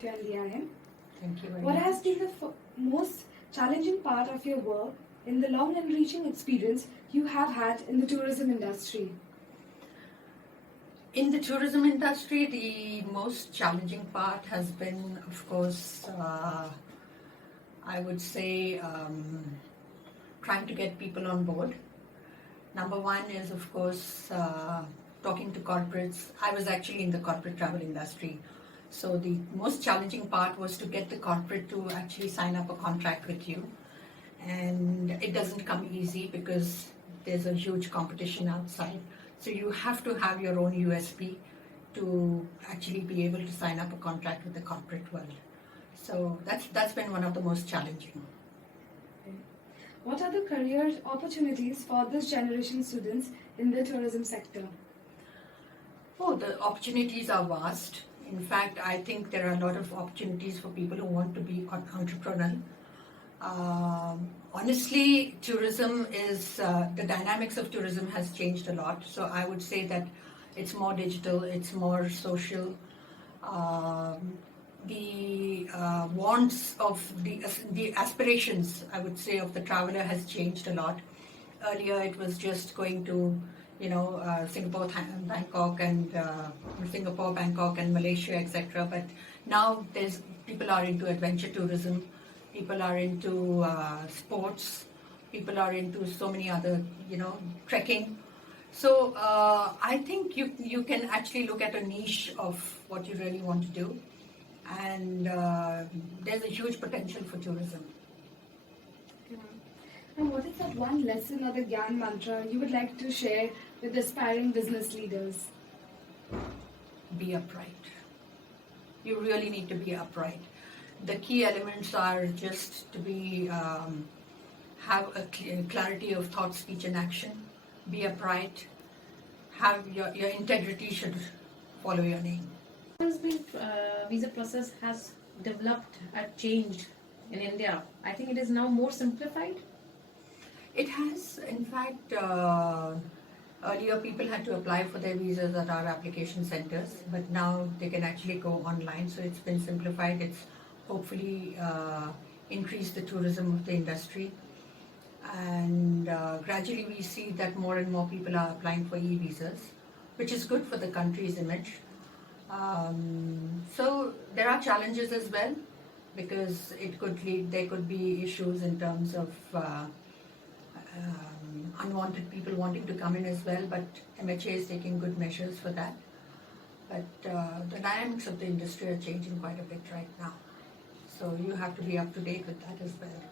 to NDIM. Thank you very What much. has been the most challenging part of your work in the long and reaching experience you have had in the tourism industry? In the tourism industry, the most challenging part has been, of course, I would say, trying to get people on board. Number one is, of course, talking to corporates. I was actually in the corporate travel industry. So the most challenging part was to get the corporate to actually sign up a contract with you. And it doesn't come easy because there's a huge competition outside. So you have to have your own USP to actually be able to sign up a contract with the corporate world. So that's been one of the most challenging. What are the career opportunities for this generation students in the tourism sector? Oh, the opportunities are vast. In fact, I think there are a lot of opportunities for people who want to be entrepreneurial. Honestly, tourism is, the dynamics of tourism has changed a lot. So I would say that it's more digital, it's more social. The wants of the aspirations, I would say, of the traveler has changed a lot. Earlier, it was just going to, Singapore, Bangkok, and Malaysia, etc. But now people are into adventure tourism. People are into sports. People are into so many other, trekking. So I think you can actually look at a niche of what you really want to do, and there's a huge potential for tourism. And what is that one lesson or the Gyan mantra you would like to share with aspiring business leaders? Be upright. You really need to be upright. The key elements are just to be have a clarity of thought, speech, and action. Be upright. Have your integrity should follow your name. Has been visa process has developed and changed in India. I think it is now more simplified. It has, in fact, earlier people had to apply for their visas at our application centers, but now they can actually go online. So it's been simplified. It's hopefully increased the tourism of the industry, and gradually we see that more and more people are applying for e-visas, which is good for the country's image. So there are challenges as well, because there could be issues in terms of unwanted people wanting to come in as well, but MHA is taking good measures for that. But the dynamics of the industry are changing quite a bit right now. So you have to be up to date with that as well.